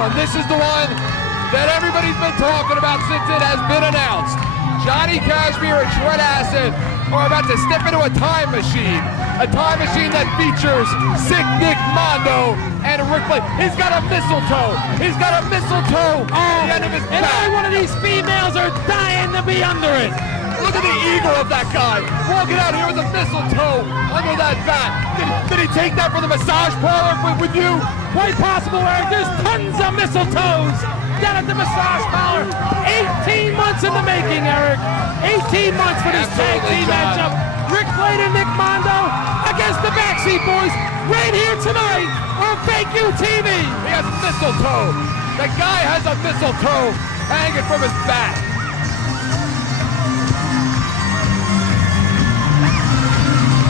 everyone. This is the one that everybody's been talking about since it has been announced. Johnny Kashmere and Trent Acid are about to step into a time machine. A time machine that features Sick Nick Mondo and Rick Flair. He's got a mistletoe. He's got a mistletoe at the end of his back. And every one of these females are dying to be under it. Look at the ego of that guy, walking out here with a mistletoe under that bat. Did he take that from the massage parlor with you? Quite possible, Eric. There's tons of mistletoes down at the massage parlor. 18 months in the making, Eric. 18 months for this tag team matchup. Rick Flair and Nick Mondo against the Backseat Boys right here tonight on Fake You TV. He has mistletoe. That guy has a mistletoe hanging from his back.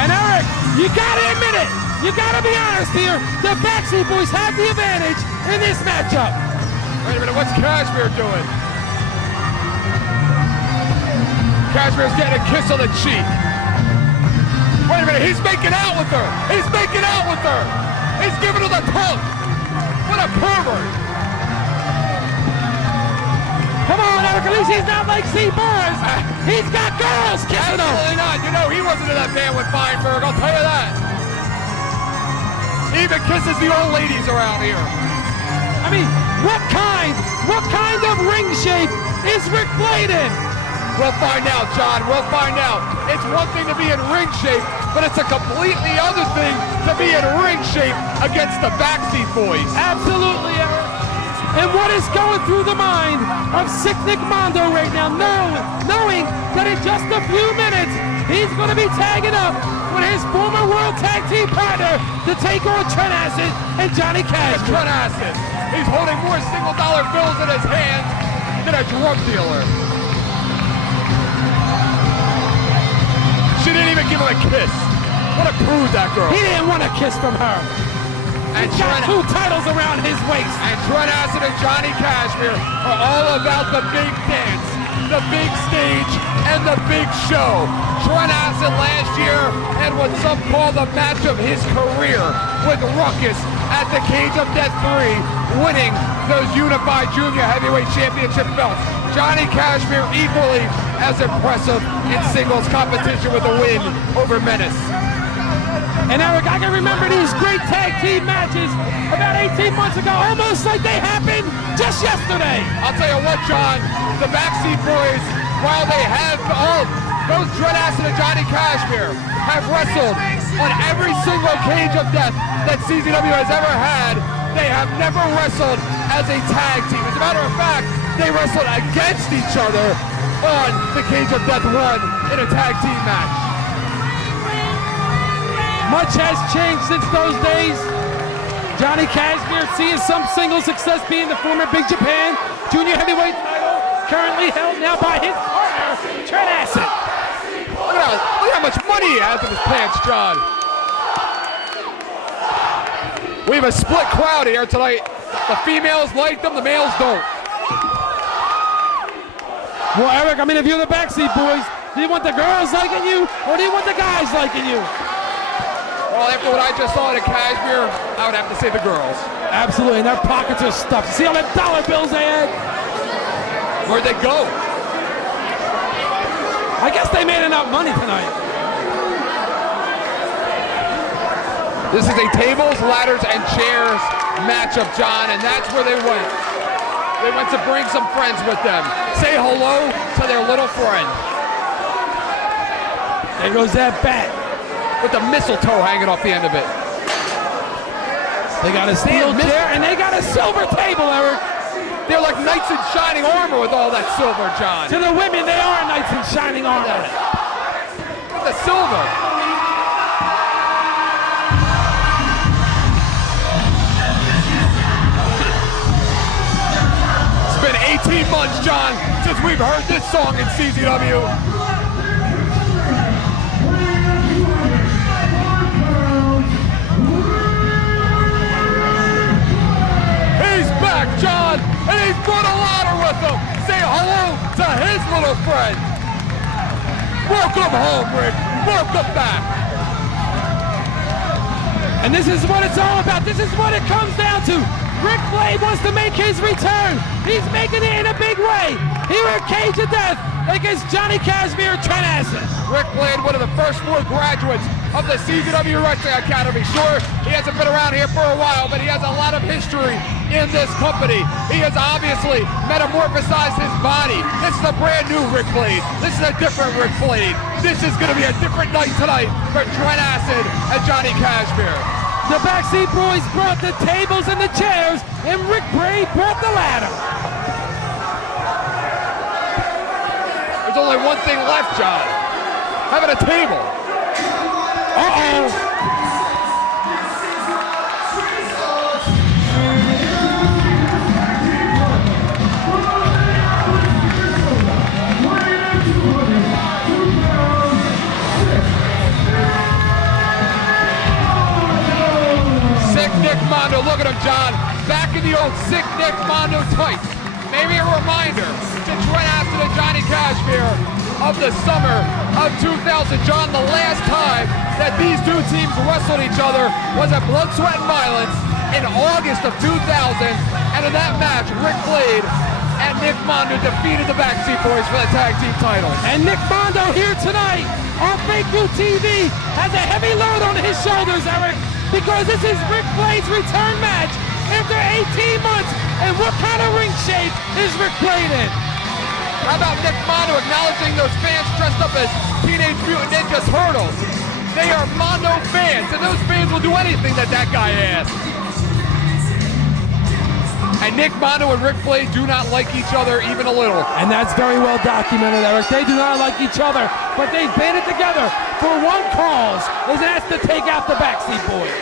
And Eric, you gotta admit it. You gotta be honest here. The Backseat Boys have the advantage in this matchup. Wait a minute, what's Kashmere doing? Kashmere's getting a kiss on the cheek. Wait a minute, he's making out with her. He's making out with her. He's giving her the tongue. What a pervert. Come on, Eric, at least he's not like C-Bars. He's got girls kissing him. Absolutely not. You know, he wasn't in that band with Feinberg, I'll tell you that. He even kisses the old ladies around here. I mean, what kind of ring shape is Rick Flair in? We'll find out, John. We'll find out. It's one thing to be in ring shape, but it's a completely other thing to be in ring shape against the Backseat Boys. Absolutely, Eric. And what is going through the mind of Sick Nick Mondo right now, knowing that in just a few minutes, he's going to be tagging up with his former World Tag Team partner to take on Trent Acid and Johnny Kashmere. Trent Acid. He's holding more single-dollar bills in his hand than a drug dealer. She didn't even give him a kiss. What a prude, that girl. He didn't want a kiss from her. And He's got two titles around his waist. And Trent Acid and Johnny Kashmere are all about the big dance, the big stage, and the big show. Trent Acid last year had what some call the match of his career with Ruckus at the Cage of Death 3, winning those unified junior heavyweight championship belts. Johnny Kashmere equally as impressive in singles competition with a win over Menace. And Eric, I can remember these great tag team matches about 18 months ago, almost like they happened just yesterday. I'll tell you what, John, the Backseat Boys, while they have all those Trent Acid and Johnny Kashmere have wrestled on every single Cage of Death that CZW has ever had, they have never wrestled as a tag team. As a matter of fact, they wrestled against each other on the Cage of Death 1 in a tag team match. Much has changed since those days. Johnny Kashmere seeing some single success being the former Big Japan junior heavyweight title, currently held now by his partner, Trent Acid. Look at how much money he has in his pants, John. We have a split crowd here tonight. The females like them, the males don't. Well, Eric, I mean, if you're the Backseat Boys, do you want the girls liking you, or do you want the guys liking you? Well, after what I just saw in Kashmere, I would have to say the girls. Absolutely, and their pockets are stuffed. See all the dollar bills they had? Where'd they go? I guess they made enough money tonight. This is a tables, ladders, and chairs matchup, John, and that's where they went. They went to bring some friends with them. Say hello to their little friend. There goes that bat. With the mistletoe hanging off the end of it. They got a steel chair and they got a silver table, Eric. They're like knights in shining armor with all that silver, John. To the women, they are knights in shining armor. With the silver. It's been 18 months, John, since we've heard this song in CZW. John, and he's brought a ladder with him. Say hello to his little friend. Welcome home, Rick. Welcome back. And this is what it's all about. This is what it comes down to. Rick Blade wants to make his return. He's making it in a big way. Here at Cage of Death against Johnny Kashmere and Trent Acid. Rick Blade, one of the first 4 graduates of the CZW Wrestling Academy. Sure, he hasn't been around here for a while, but he has a lot of history in this company. He has obviously metamorphosized his body. This is a brand new Rick Blade. This is a different Rick Blade. This is going to be a different night tonight for Trent Acid and Johnny Kashmere. The Backseat Boys brought the tables and the chairs, and Rick Blade brought the ladder. There's only one thing left, John. Having a table. Uh-oh. Sick Nick Mondo, look at him, John. Back in the old Sick Nick Mondo tights. Maybe a reminder to Trent Acid and Johnny Kashmere of the summer of 2000. John, the last time that these two teams wrestled each other was at Blood, Sweat, and Violence in August of 2000. And in that match, Rick Blade and Nick Mondo defeated the Backseat Boys for the tag team titles. And Nick Mondo here tonight on Fake New TV has a heavy load on his shoulders, Eric, because this is Rick Blade's return match after 18 months. And what kind of ring shape is Rick Blade in? How about Nick Mondo acknowledging those fans dressed up as Teenage Mutant Ninja Turtles? They are Mondo fans, and those fans will do anything that guy asks. And Nick Mondo and Rick Blade do not like each other even a little. And that's very well documented, Eric. They do not like each other, but they've banded together for one cause, is that's to take out the Backseat Boys.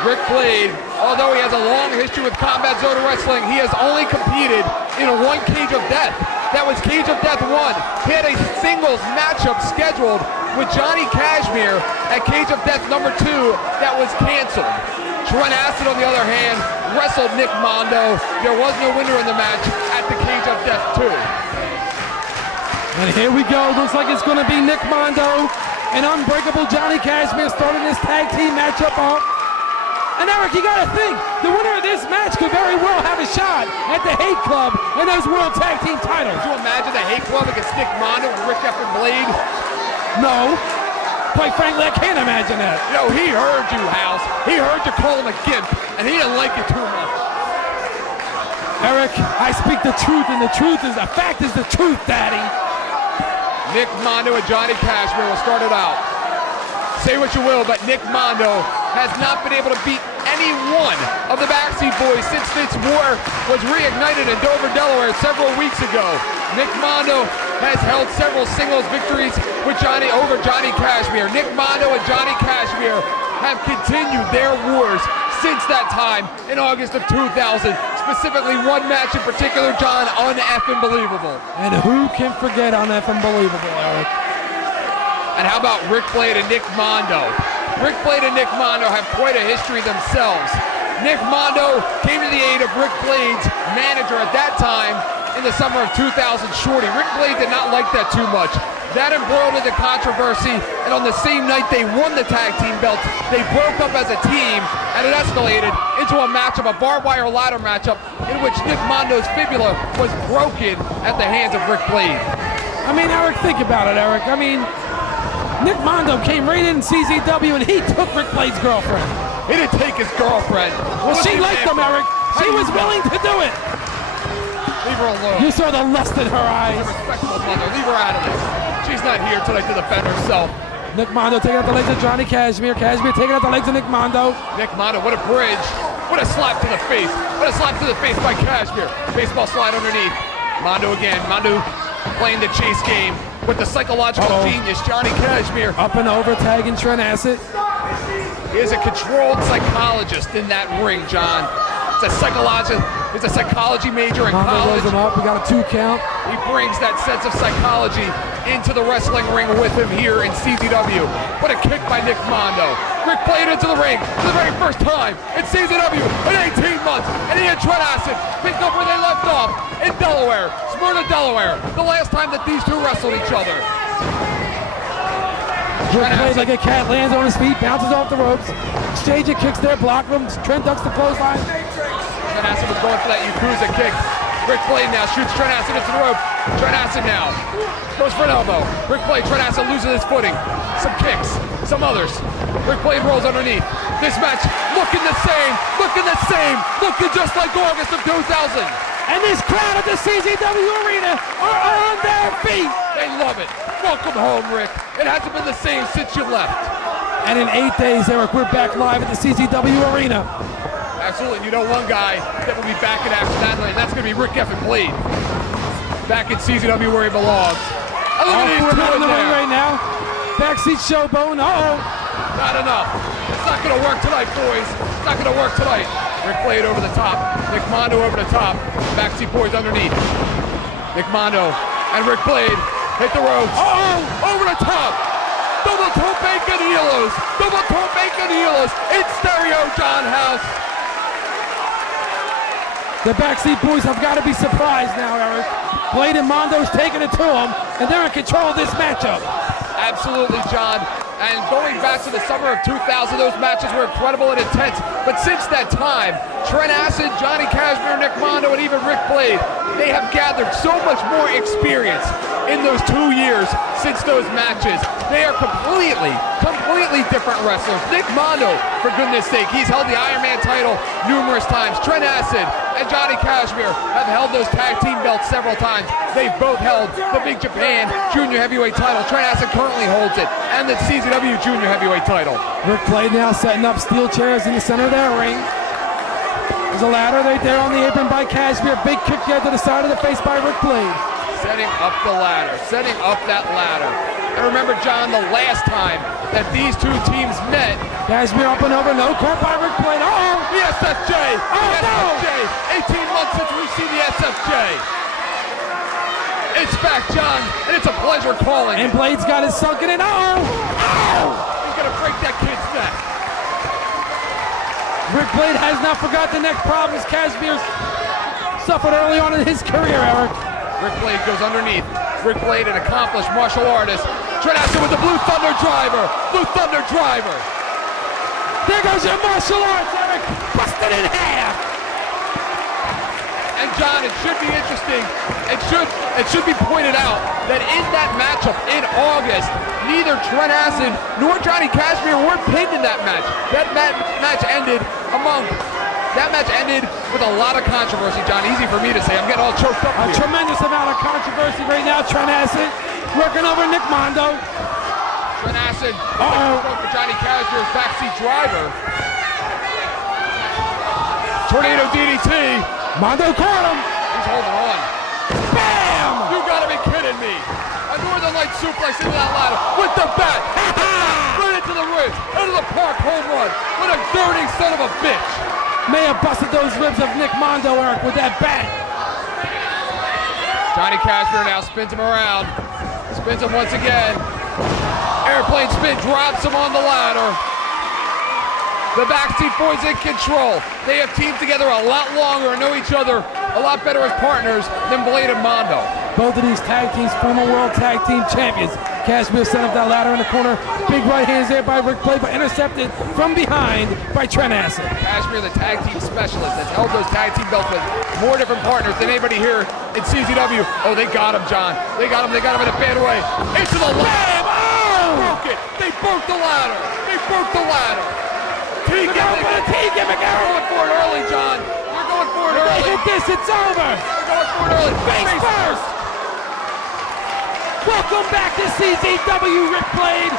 Rick Blade, although he has a long history with Combat Zone Wrestling, he has only competed in one Cage of Death. That was Cage of Death 1. He had a singles matchup scheduled with Johnny Kashmere at Cage of Death number 2 that was canceled. Trent Acid, on the other hand, wrestled Nick Mondo. There was no winner in the match at the Cage of Death 2. And here we go. Looks like it's going to be Nick Mondo and Unbreakable Johnny Kashmere starting this tag team matchup off. And Eric, you gotta think, the winner of this match could very well have a shot at the Hate Club and those World Tag Team titles. Could you imagine the Hate Club against Nick Mondo and Rick F. and Blade? No. Quite frankly, I can't imagine that. You know, he heard you, House. He heard you call him a gimp, and he didn't like it too much. Eric, I speak the truth, and the truth is, the fact is the truth, Daddy. Nick Mondo and Johnny Kashmere will start it out. Say what you will, but Nick Mondo has not been able to beat any one of the Backseat Boys since this war was reignited in Dover, Delaware several weeks ago. Nick Mondo has held several singles victories with over Johnny Kashmere. Nick Mondo and Johnny Kashmere have continued their wars since that time in August of 2000. Specifically one match in particular, John, un-effing believable. And who can forget un-effing believable, Eric? And how about Rick Blade and Nick Mondo? Rick Blade and Nick Mondo have quite a history themselves. Nick Mondo came to the aid of Rick Blade's manager at that time in the summer of 2000, Shorty. Rick Blade did not like that too much. That embroiled into controversy, and on the same night they won the tag team belts, they broke up as a team, and it escalated into a matchup, a barbed wire ladder matchup, in which Nick Mondo's fibula was broken at the hands of Rick Blade. I mean, Eric, think about it, Eric. I mean, Nick Mondo came right in CZW and he took Rick Blade's girlfriend. He didn't take his girlfriend. Well, she liked him, Eric. She was willing to do it. Leave her alone. You saw the lust in her eyes. A respectful mother. Leave her out of this. She's not here tonight to defend herself. Nick Mondo taking out the legs of Johnny Kashmere. Kashmere taking out the legs of Nick Mondo. Nick Mondo, what a bridge. What a slap to the face. What a slap to the face by Kashmere. Baseball slide underneath. Mondo again. Mondo playing the chase game with the psychological genius, Johnny Kashmere. Up and over, tagging Trent Acid. He is a controlled psychologist in that ring, John. He's a psychology major in college. Him up. We got a 2 count. He brings that sense of psychology into the wrestling ring with him here in CZW. What a kick by Nick Mondo. Rick Blade into the ring for the very first time in CZW in 18 months. And he and Trent Acid picked up where they left off in Delaware, Smyrna, Delaware. The last time that these two wrestled each other. Rick Blade like a cat, lands on his feet, bounces off the ropes. Exchange kicks there, block him. Trent ducks the clothesline. Trent Acid was going for that Yakuza kick. Rick Blade now shoots Trent Acid into the rope. Trent Acid now goes for an elbow. Rick Blade, Trent Acid loses his footing. Some kicks, some others. Rick Blade rolls underneath. This match looking the same, looking just like August of 2000. And this crowd at the CZW Arena are on their feet. They love it. Welcome home, Rick. It hasn't been the same since you left. And in 8 days, Eric, we're back live at the CZW Arena. Absolutely. You know one guy that will be back in action that night, and that's going to be Rick Effin Blade. Back in CZW where he belongs. All four men in the ring right now. Backseat Showbone. Uh-oh. Not enough. It's not going to work tonight, boys. It's not going to work tonight. Rick Blade over the top. Nick Mondo over the top. Backseat Boyz underneath. Nick Mondo and Rick Blade hit the ropes. Uh-oh. Over the top. Double toe bacon heelers. Double toe bacon heelers. In stereo, John House. The Backseat Boyz have got to be surprised now, Eric. Blade and Mondo's taking it to them, and they're in control of this matchup. Absolutely, John. And going back to the summer of 2000, those matches were incredible and intense. But since that time, Trent Acid, Johnny Kashmere, Nick Mondo, and even Rick Blade, they have gathered so much more experience in those 2 years since those matches. They are completely different wrestlers. Nick Mondo, for goodness sake, he's held the Iron Man title numerous times. Trent Acid and Johnny Kashmere have held those tag team belts several times. They've both held the Big Japan Junior Heavyweight title. Trent Acid currently holds it, and the CZW Junior Heavyweight title. Rick Blade now setting up steel chairs in the center of their ring. There's a ladder right there on the apron by Kashmere. Big kick there to the side of the face by Rick Blade. Setting up the ladder, setting up that ladder. And remember, John, the last time that these two teams met, Kashmere up and over, no caught by Rick Blade. Uh-oh! the SFJ! Oh, the SFJ! 18 months since we've seen the SFJ. It's back, John, and it's a pleasure calling. And Blade's got his sunken in. Uh-oh! Ow! He's gonna break that kid's neck. Rick Blade has not forgot the neck problems Kashmere's suffered early on in his career, Eric. Rick Blade goes underneath. Rick Blade, an accomplished martial artist. Trent Acid with the Blue Thunder driver. Blue Thunder driver. There goes your martial arts, Eric. Busted in half. And John, it should be interesting. It should be pointed out that in that matchup in August, neither Trent Acid nor Johnny Kashmere were pinned in that match. That match ended with a lot of controversy, John. Easy for me to say. I'm getting all choked up here. A tremendous amount of controversy right now. Trent Acid working over Nick Mondo. Trent Acid for Johnny Kashmere's backseat driver. Tornado DDT. Mondo caught him. He's holding on. Bam! You gotta be kidding me. A Northern Light suplex into that ladder with the bat. Right into the ribs. Into the park home run. What a dirty son of a bitch. May have busted those ribs of Nick Mondo, Eric, with that bat. Johnny Kashmere now spins him around. Spins him once again. Airplane spin, drops him on the ladder. The Backseat Boyz in control. They have teamed together a lot longer and know each other a lot better as partners than Blade and Mondo. Both of these tag teams, former world tag team champions. Kashmere set up that ladder in the corner. Big right hands there by Rick Blade, but intercepted from behind by Trent Acid. Kashmere, the tag team specialist, has held those tag team belts with more different partners than anybody here in CZW. Oh, they got him, John. They got him in a bad way. Into the ladder. Oh! Broke it. They broke the ladder. You're going for it early, John. You're going for it early. Hit this, it's over. You're going for it early. Face first. Welcome back to CZW, Rick Blade.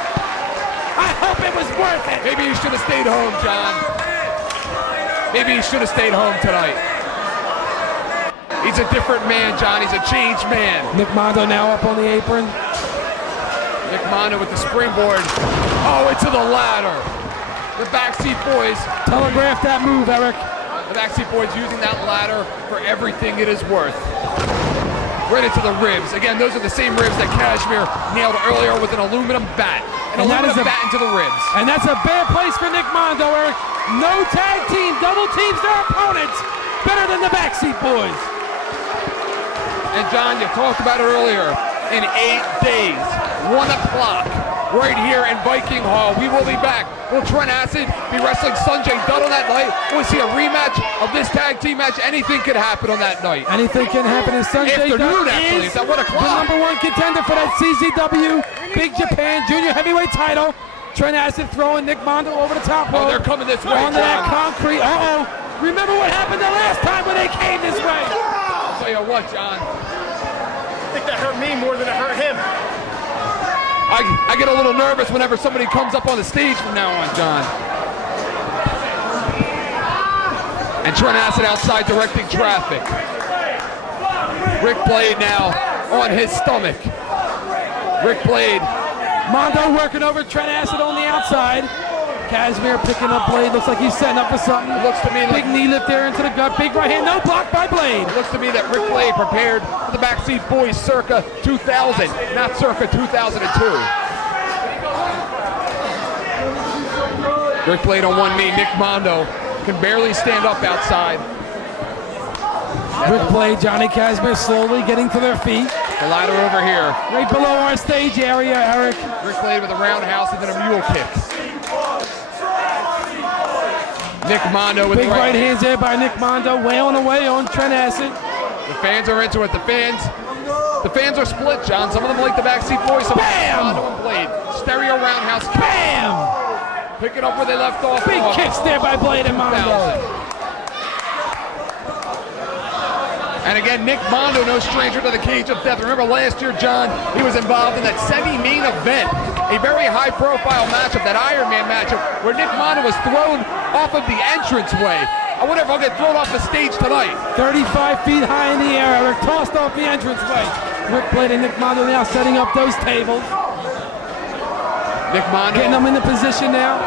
I hope it was worth it. Maybe you should have stayed home, John. Maybe you should have stayed home tonight. He's a different man, John. He's a changed man. Nick Mondo now up on the apron. Nick Mondo with the springboard. Oh, into the ladder. The Backseat Boyz. Telegraph that move, Eric. The Backseat Boyz using that ladder for everything it is worth. Right into the ribs. Again, those are the same ribs that Kashmere nailed earlier with an aluminum bat. An aluminum bat into the ribs. And that's a bad place for Nick Mondo, Eric. No tag team double teams their opponents better than the Backseat Boyz. And John, you talked about it earlier. In 8 days, 1 o'clock, right here in Viking Hall. We will be back. Will Trent Acid be wrestling Sanjay Dutt on that night? Will we see a rematch of this tag team match? Anything could happen on that night. Anything can happen. And Sanjay Afternoon, Dutt actually. is It's at 1 o'clock. the #1 contender for that CZW Big Japan Junior Heavyweight title. Trent Acid throwing Nick Mondo over the top rope. Oh, they're coming this way. Onto that John. concrete. Uh-oh. Remember what happened the last time when they came this way? I'll tell you what, John. I think that hurt me more than it hurt him. I get a little nervous whenever somebody comes up on the stage from now on, John. And Trent Acid outside directing traffic. Rick Blade now on his stomach. Rick Blade. Mondo working over Trent Acid on the outside. Casimir picking up Blade. Looks like he's setting up for something. It looks to me like big knee lift there into the gut. Big right hand. No block by Blade. it looks to me that Rick Blade prepared for the Backseat Boyz circa 2000, not circa 2002. Rick Blade on one knee. Nick Mondo can barely stand up outside. Rick Blade, Johnny Casimir slowly getting to their feet. The ladder over here. Right below our stage area, Eric. Rick Blade with a roundhouse and then a mule kick. Nick Mondo with Big the right hands there by Nick Mondo, wailing away on Trent Acid. The fans are into it. The fans are split, John. Some of them like the Backseat Boyz. Some Bam! Mondo and Blade. Stereo roundhouse kick. Bam! Picking up where they left off. Big kicks there by Blade and Mondo. And again, Nick Mondo, no stranger to the cage of death. Remember last year, John, he was involved in that semi-main event, a very high-profile matchup, that Iron Man matchup, where Nick Mondo was thrown off of the entranceway. I wonder if I'll get thrown off the stage tonight. 35 feet high in the air, Eric, tossed off the entranceway. Rick Blade and Nick Mondo now setting up those tables. Nick Mondo. Getting them in the position now.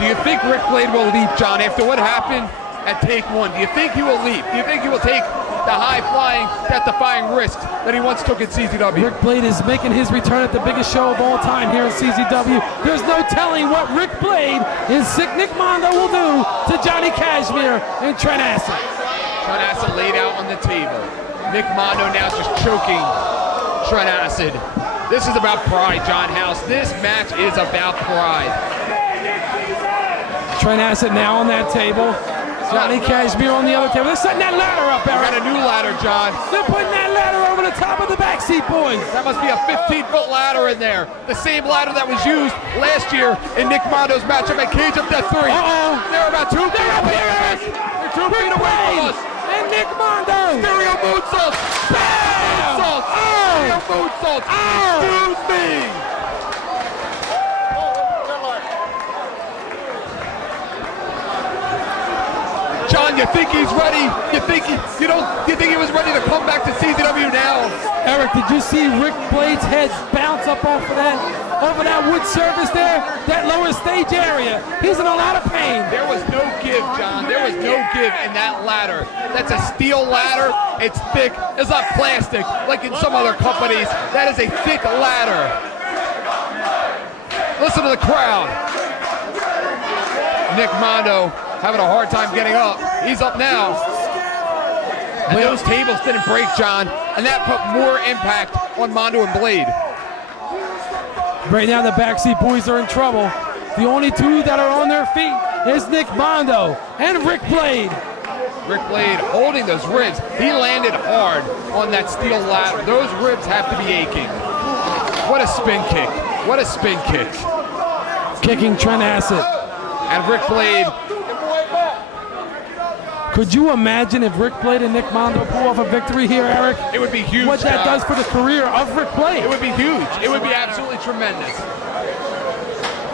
Do you think Rick Blade will leap, John, after what happened at take one? Do you think he will leap? Do you think he will take the high-flying, death-defying risk that he once took at CZW? Rick Blade is making his return at the biggest show of all time here at CZW. There's no telling what Rick Blade and sick Nick Mondo will do to Johnny Casimir and Trent Acid. Trent Acid laid out on the table. Nick Mondo now just choking Trent Acid. This is about pride, John House. This match is about pride. Trent Acid now on that table. Johnny Casimir on the other table. They're setting that ladder up, Got Eric. a new ladder, John. They're putting that ladder over the top of the Backseat Boyz. That must be a 15-foot ladder in there. The same ladder that was used last year in Nick Mondo's matchup at Cage of Death 3. Uh-oh. They're about 2 feet They're up away here, from Eric. us. They're 2 feet Rick away from Blade us. and Nick Mondo. Stereo moonsault. Bam! Moonsault. Oh! Stereo moonsault. Oh! Excuse me. John, you think he's ready? You think he was ready to come back to CZW now? Eric, did you see Rick Blade's head bounce up off of that wood surface there? That lower stage area. He's in a lot of pain. There was no give, John. There was no give in that ladder. That's a steel ladder. It's thick. It's not plastic like in some other companies. That is a thick ladder. Listen to the crowd. Nick Mondo having a hard time getting up. He's up now. And those tables didn't break, John, and that put more impact on Mondo and Blade. Right now the Backseat Boyz are in trouble. The only two that are on their feet is Nick Mondo and Rick Blade. Rick Blade holding those ribs. He landed hard on that steel ladder. Those ribs have to be aching. What a spin kick. What a spin kick. Kicking Trent Acid. And Rick Blade. Could you imagine if Rick Blade and Nick Mondo pull off a victory here, Eric? It would be huge. What that does for the career of Rick Blade. It would be huge. It would be absolutely tremendous.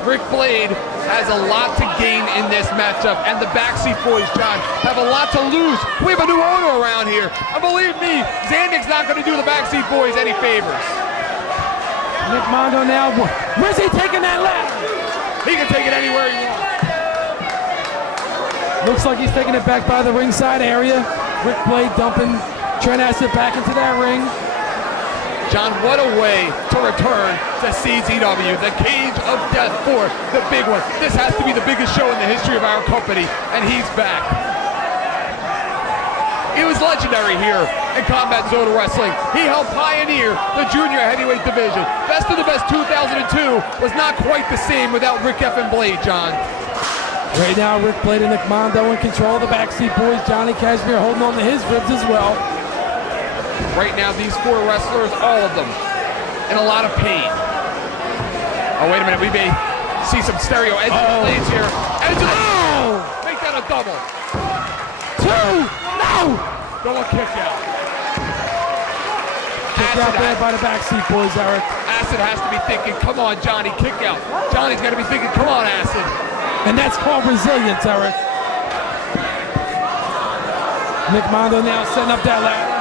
Rick Blade has a lot to gain in this matchup, and the Backseat Boyz, John, have a lot to lose. We have a new owner around here, and believe me, Zandig's not going to do the Backseat Boyz any favors. Nick Mondo now, where's he taking that ladder? He can take it anywhere he wants. Looks like he's taking it back by the ringside area. Rick Blade dumping Trent Acid back into that ring. John, what a way to return to CZW, the Cage of Death for the big one. This has to be the biggest show in the history of our company, and he's back. He was legendary here in Combat Zone Wrestling. He helped pioneer the junior heavyweight division. Best of the Best 2002 was not quite the same without Rick F. and Blade, John. Right now, Rick Blade and Nick Mondo in control of the Backseat Boys. Johnny Cashmere holding on to his ribs as well. Right now, these four wrestlers, all of them, in a lot of pain. Oh, wait a minute. We may see some stereo edge blades here. Edge make that a double. 2. No! Double kick out. Kick out there by the Backseat Boys, Eric. Acid has to be thinking, come on, Johnny, kick out. Johnny's got to be thinking, come on, Acid. And that's called resilience, Eric. Nick Mondo now setting up that ladder.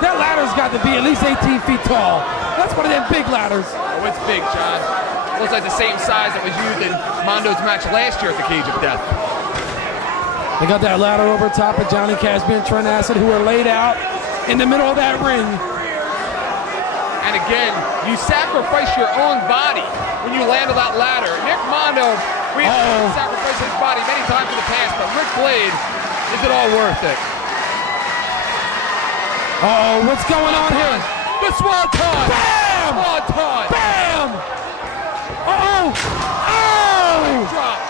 That ladder's got to be at least 18 feet tall. That's one of them big ladders. Oh, it's big, John. Looks like the same size that was used in Mondo's match last year at the Cage of Death. They got that ladder over top of Johnny Cashmere and Trent Acid, who are laid out in the middle of that ring. And again, you sacrifice your own body when you land on that ladder. Nick Mondo, we have sacrificed his body many times in the past, but Rick Blade, is it all worth it? What's going on here? The Swanton! Bam! Swanton! Bam! Drop.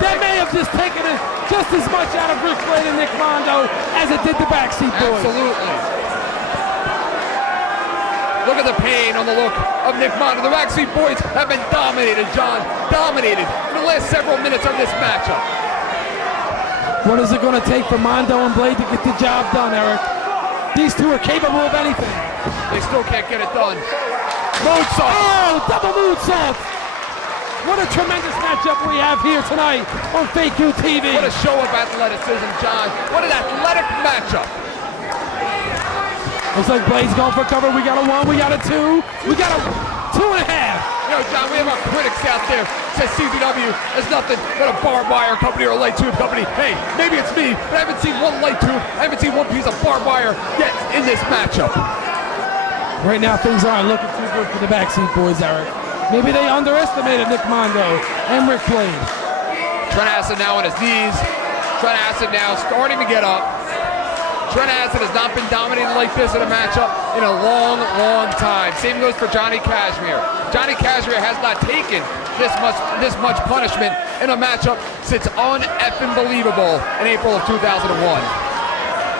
That may have just taken it just as much out of Rick Blade and Nick Mondo as it did the Backseat Boys. Absolutely. Look at the pain on the look of Nick Mondo. The Backseat Boys have been dominated, John. Dominated for the last several minutes of this matchup. What is it going to take for Mondo and Blade to get the job done, Eric? These two are capable of anything. They still can't get it done. Moonsault! Double moonsault! What a tremendous matchup we have here tonight on Fake U TV. What a show of athleticism, John. What an athletic matchup. Looks like Blade's going for cover. We got a 1, we got a 2, we got a 2.5. You know, John, we have our critics out there says CBW is nothing but a barbed wire company or a light tube company. Hey, maybe it's me, but I haven't seen one light tube. I haven't seen one piece of barbed wire yet in this matchup. Right now, things aren't looking too good for the Backseat Boys, Eric. Maybe they underestimated Nick Mondo and Rick Blade. Trent Acid now on his knees. Trent Acid now starting to get up. Trent Acid has not been dominated like this in a matchup in a long, long time. Same goes for Johnny Cashmere. Johnny Cashmere has not taken this much punishment in a matchup since un-effing believable in April of 2001.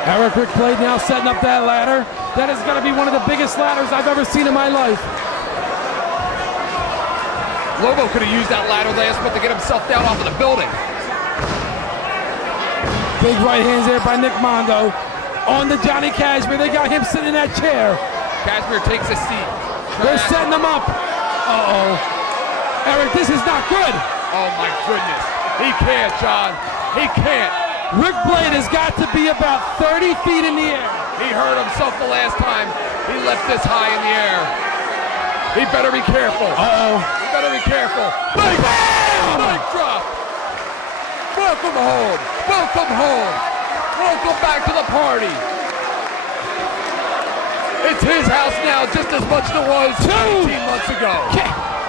Eric, Rick Blade now setting up that ladder. That is going to be one of the biggest ladders I've ever seen in my life. Lobo could have used that ladder last month to get himself down off of the building. Big right hands there by Nick Mondo on the Johnny Cashmere. They got him sitting in that chair. Cashmere takes a seat. They're setting him up. Eric, this is not good. Oh my goodness. He can't, John. He can't. Rick Blade has got to be about 30 feet in the air. He hurt himself the last time he left this high in the air. He better be careful. He better be careful. Big drop. Welcome home. Welcome home. Welcome back to the party. It's his house now just as much as it was 18 months ago.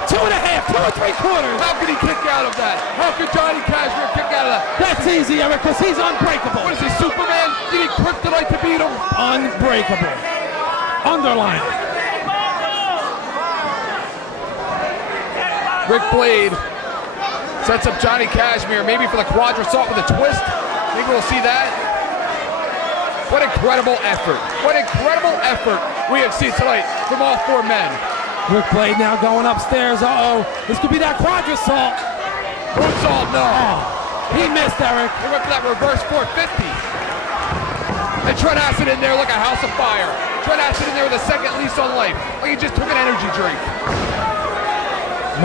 2.5, 2 3/4. How could he kick out of that? How could Johnny Cashmere kick out of that? That's easy, Eric, because he's unbreakable. What is he, Superman? You need kryptonite to beat him? Unbreakable. Underline. Rick Blade sets up Johnny Cashmere, maybe for the quadricep with a twist. Maybe we'll see that. What incredible effort. What incredible effort we have seen tonight from all four men. Rick Blade now going upstairs. This could be that quadricep. Moonsault, no. He missed, Eric. He went for that reverse 450. And Trent Acid in there like a house of fire. Trent Acid in there with a second lease on life. Like he just took an energy drink.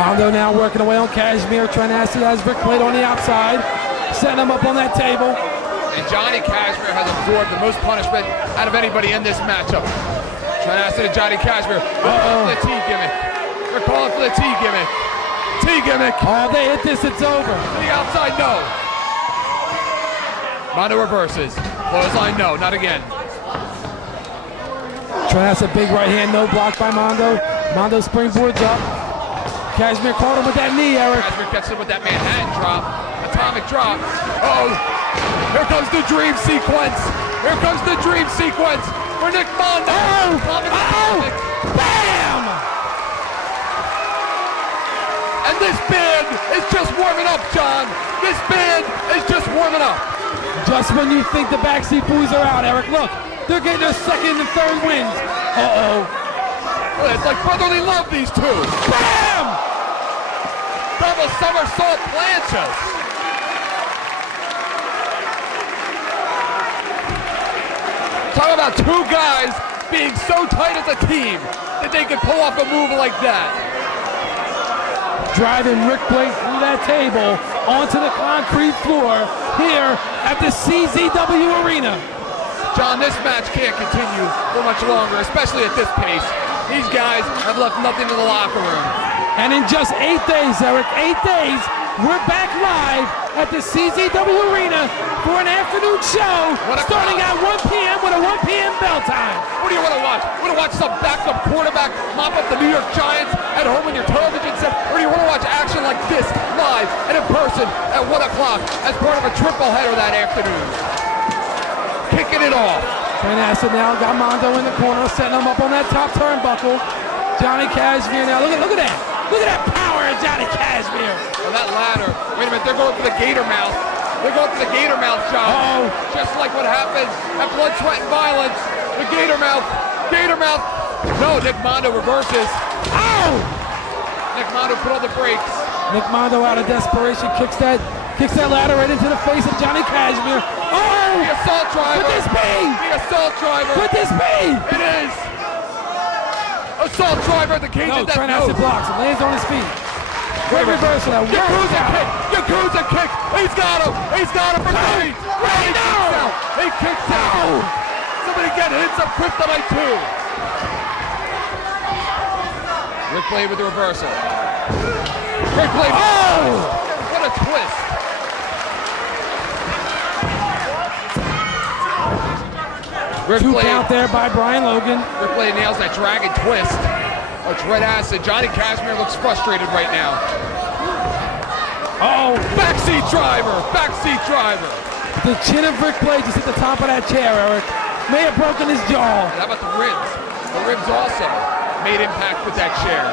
Mondo now working away on Cashmere. Trent Acid has Rick Blade on the outside, setting him up on that table. And Johnny Cashmere has absorbed the most punishment out of anybody in this matchup. Trent Acid and Johnny Cashmere. We're calling for the T gimmick. We're calling for the T gimmick. T gimmick. They hit this, it's over. To the outside, no. Mondo reverses. Clothesline, no, not again. Trent Acid, big right hand, no block by Mondo. Mondo springboards up. Cashmere caught him with that knee, Eric. Cashmere catches him with that Manhattan drop. Atomic drop. Here comes the dream sequence. Here comes the dream sequence for Nick Mondo. Bam! And this band is just warming up, John. This band is just warming up. Just when you think the Backseat Boyz are out, Eric, look, they're getting their second and third wins. It's like brotherly love, these two. Bam! Double somersault planches. Talk about two guys being so tight as a team that they can pull off a move like that. Driving Rick Blake through that table onto the concrete floor here at the CZW Arena. John, this match can't continue for much longer, especially at this pace. These guys have left nothing in the locker room. And in just 8 days, Eric, 8 days, we're back live at the CZW Arena for an afternoon show starting at 1 p.m. with a 1 p.m. bell time. What do you want to watch? Want to watch some backup quarterback mop up the New York Giants at home on your television set? Or do you want to watch action like this live and in person at 1 o'clock as part of a triple header that afternoon? Kicking it off. Trent Acid now got Mondo in the corner, setting him up on that top turnbuckle. Johnny Cashmere now, look at that. Look at that power of Johnny Cashmere. Well, that ladder. Wait a minute, they're going for the gator mouth. They're going for the gator mouth, John. Uh-oh. Just like what happened at Blood, Sweat, and Violence. The gator mouth. Gator mouth. No, Nick Mondo reverses. Ow! Nick Mondo put on the brakes. Nick Mondo out of desperation kicks that ladder right into the face of Johnny Cashmere. Oh! The assault driver. Could this be? The assault driver. Could this be? It is. Assault driver. The cage No, is Trent Acid blocks him, lands on his feet. Great reversal. Yakuza kick. Yakuza kick. He's got him. He's got him for three. Right now. He kicks out. Somebody get hit some kryptonite too. Rick Blade with the reversal. Rick Blade. Oh! What a twist. Rick Two Blade. count there by Brian Logan. Rick Blade nails that dragon twist. Oh, Trent Acid. Johnny Cashmere looks frustrated right now. Oh, Backseat driver. Backseat driver. the chin of Rick Blade just hit the top of that chair, Eric. May have broken his jaw. And how about the ribs? The ribs also made impact with that chair.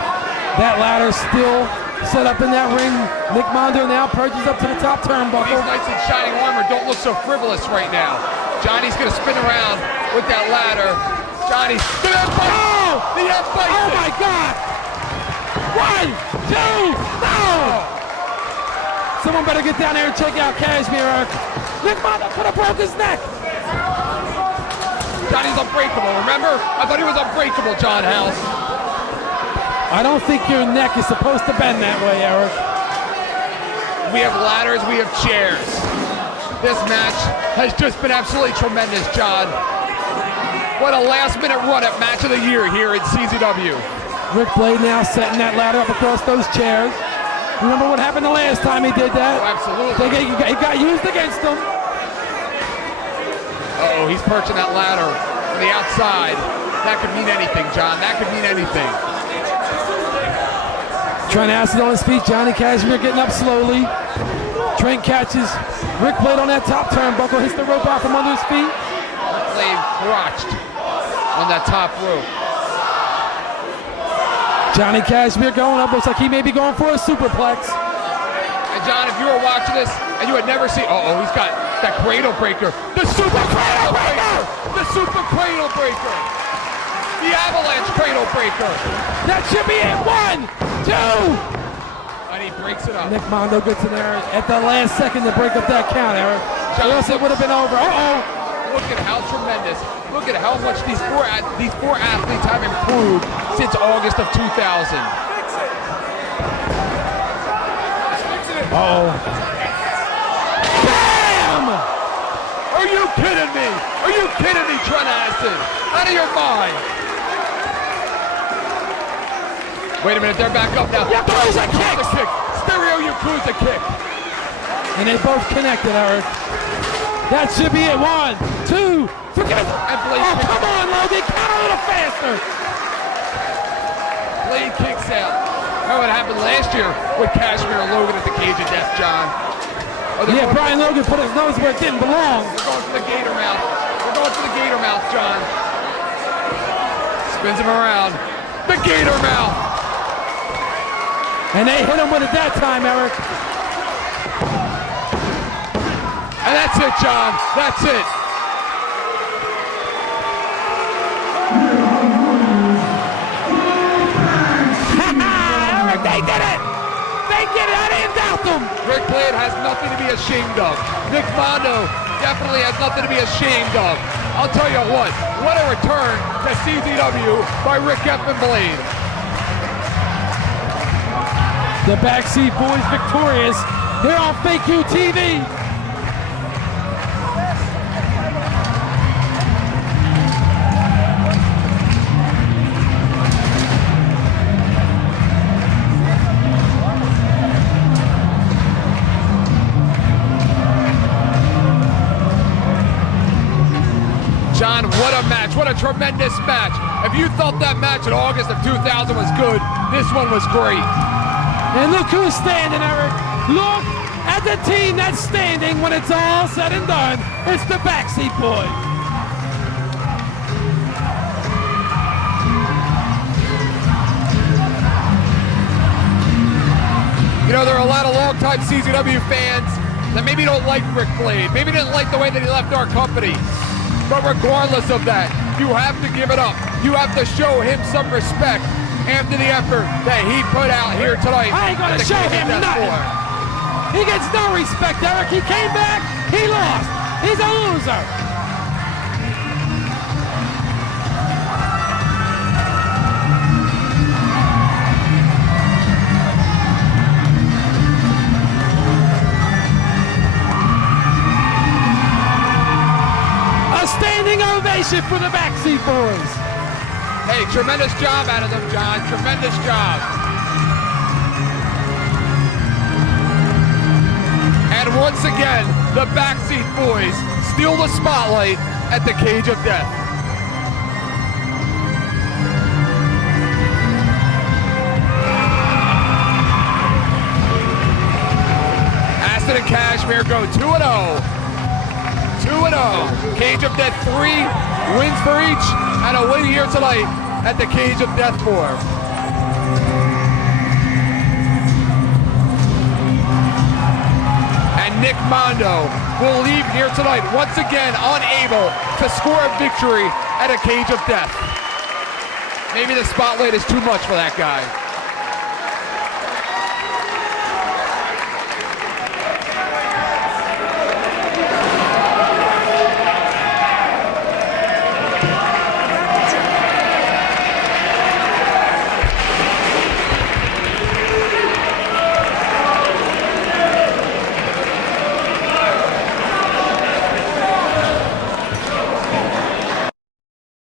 That ladder still set up in that ring. Nick Mondo now perches up to the top turnbuckle. These knights in shining armor don't look so frivolous right now. Johnny's gonna spin around with that ladder. Johnny's the F-Bite! Oh! The F-Bite! Oh my God! 1, 2, no! Someone better get down there and check out Cashmere, Eric. Nick Mondo could have broke his neck. Johnny's unbreakable, remember? I thought he was unbreakable, John House. I don't think your neck is supposed to bend that way, Eric. We have ladders, we have chairs. This match has just been absolutely tremendous, John. What a last-minute run at Match of the Year here in CZW. Rick Blade now setting that ladder up across those chairs. Remember what happened the last time he did that? Oh, absolutely. He got used against him. Uh-oh, he's perching that ladder on the outside. That could mean anything, John. That could mean anything. Trent Acid on his feet. Johnny Cashmere getting up slowly. Trent catches Rick Blade on that top turnbuckle. Hits the rope out from under his feet. Blade crotched on that top rope. Johnny Cashmere going up. Looks like he may be going for a superplex. And John, if you were watching this and you had never seen, he's got that cradle breaker. The super cradle breaker! The super cradle breaker! The avalanche cradle breaker! That should be it. 1, 2. And he breaks it up. Nick Mondo gets in there at the last second to break up that count, Eric. Or else it would have been over. Look at how tremendous. Look at how much these four athletes have improved since August of 2000. Bam! Are you kidding me? Are you kidding me, Trent Acid? Out of your mind. Wait a minute, they're back up now. Yakuza kick! Stereo Yakuza kick. And they both connected, Eric. That should be it. 1, 2, forget it. Come on, Logan, count a little faster. Blade kicks out. Remember what happened last year with Cashmere and Logan at the Cage of Death, John? Yeah, Brian Logan put his nose where it didn't belong. They're going for the gator mouth. They're going for the gator mouth, John. Spins him around. The gator mouth. And they hit him with it that time, Eric. And that's it, John. That's it. Eric, they did it! They did it! I didn't doubt them! Rick Flair has nothing to be ashamed of. Nick Mondo definitely has nothing to be ashamed of. I'll tell you what a return to CZW by Rick Effin Blade. The Backseat Boyz victorious here on Fake U TV. John, what a match. What a tremendous match. If you thought that match in August of 2000 was good, this one was great. And look who's standing, Eric. Look at the team that's standing when it's all said and done. It's the Backseat Boyz. You know, there are a lot of longtime CZW fans that maybe don't like Rick Flair, maybe didn't like the way that he left our company. But regardless of that, you have to give it up. You have to show him some respect after the effort that he put out here tonight. I ain't gonna show him nothing. He gets no respect, Eric. He came back, he lost. He's a loser. A standing ovation for the Backseat Boyz. Hey, tremendous job out of them, John. Tremendous job. And once again, the Backseat Boyz steal the spotlight at the Cage of Death. Acid and Cashmere go 2-0. 2-0. Cage of Death 3 wins for each, and a win here tonight at the Cage of Death 4. And Nick Mondo will leave here tonight once again unable to score a victory at a Cage of Death. Maybe the spotlight is too much for that guy.